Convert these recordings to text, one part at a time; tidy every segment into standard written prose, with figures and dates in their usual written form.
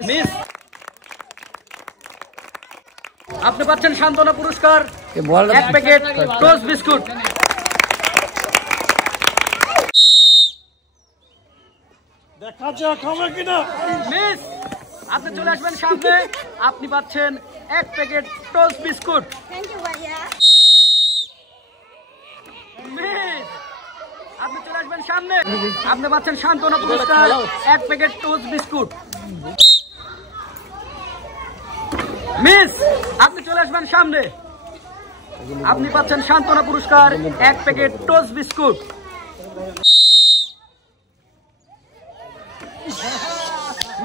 Miss আপনি পাচ্ছেন সান্ত্বনা পুরস্কার, এক প্যাকেট টোস্ট বিস্কুট। দেখা যাক হবে কিনা। মিস আপনি চলে আসবেন সামনে, আপনি পাচ্ছেন এক প্যাকেট টোস্ট বিস্কুট। মিস আপনি চলে আসবেন সামনে, আপনি পাচ্ছেন সান্ত্বনা পুরস্কার, এক প্যাকেট টোস্ট বিস্কুট। মিস আপনি চলে আসবেন সামনে, আপনি পাচ্ছেন সান্ত্বনা পুরস্কার, এক প্যাকেট টোস্ট বিস্কুট।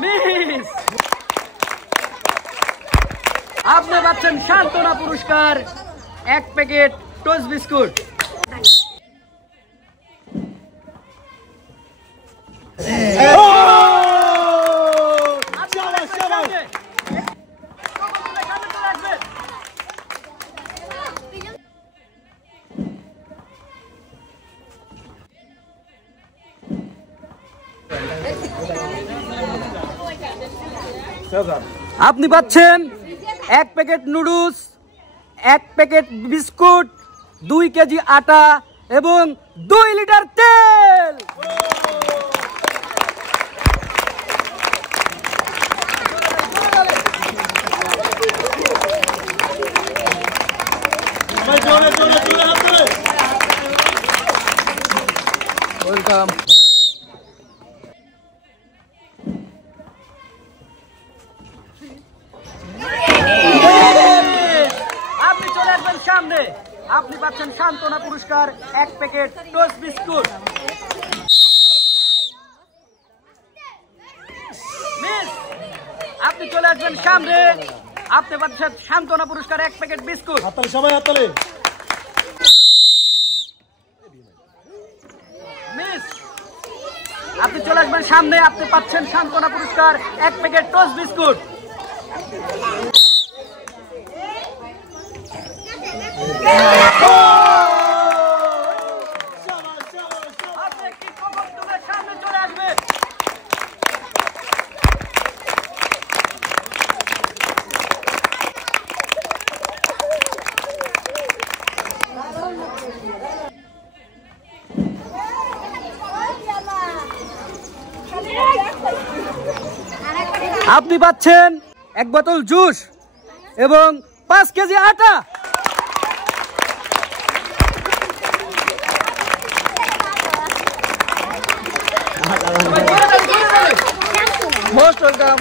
মিস আপনি পাচ্ছেন সান্ত্বনা পুরস্কার, এক প্যাকেট টোস্ট বিস্কুট। আপনি পাচ্ছেন এক প্যাকেট নুডলস, এক প্যাকেট বিস্কুট, 2 কেজি আটা এবং 2 লিটার তেল। ওয়েলকাম। আপনি চলে আসবেন সামনে, আপনি পাচ্ছেন সান্ত্বনা পুরস্কার, এক প্যাকেট টোস্ট বিস্কুট। মিস আপনি চলে আসবেন সামনে, আপনি পাচ্ছেন সান্ত্বনা পুরস্কার, এক প্যাকেট বিস্কুট। সবাই হাততালি। মিস আপনি চলে আসবেন সামনে, আপনি পাচ্ছেন সান্ত্বনা পুরস্কার, এক প্যাকেট টোস্ট বিস্কুট। আপনি একটি প্রকল্পের সামনে চলে আসবেন। আপনি পাচ্ছেন এক বোতল জুস এবং 5 কেজি আটা। Most welcome.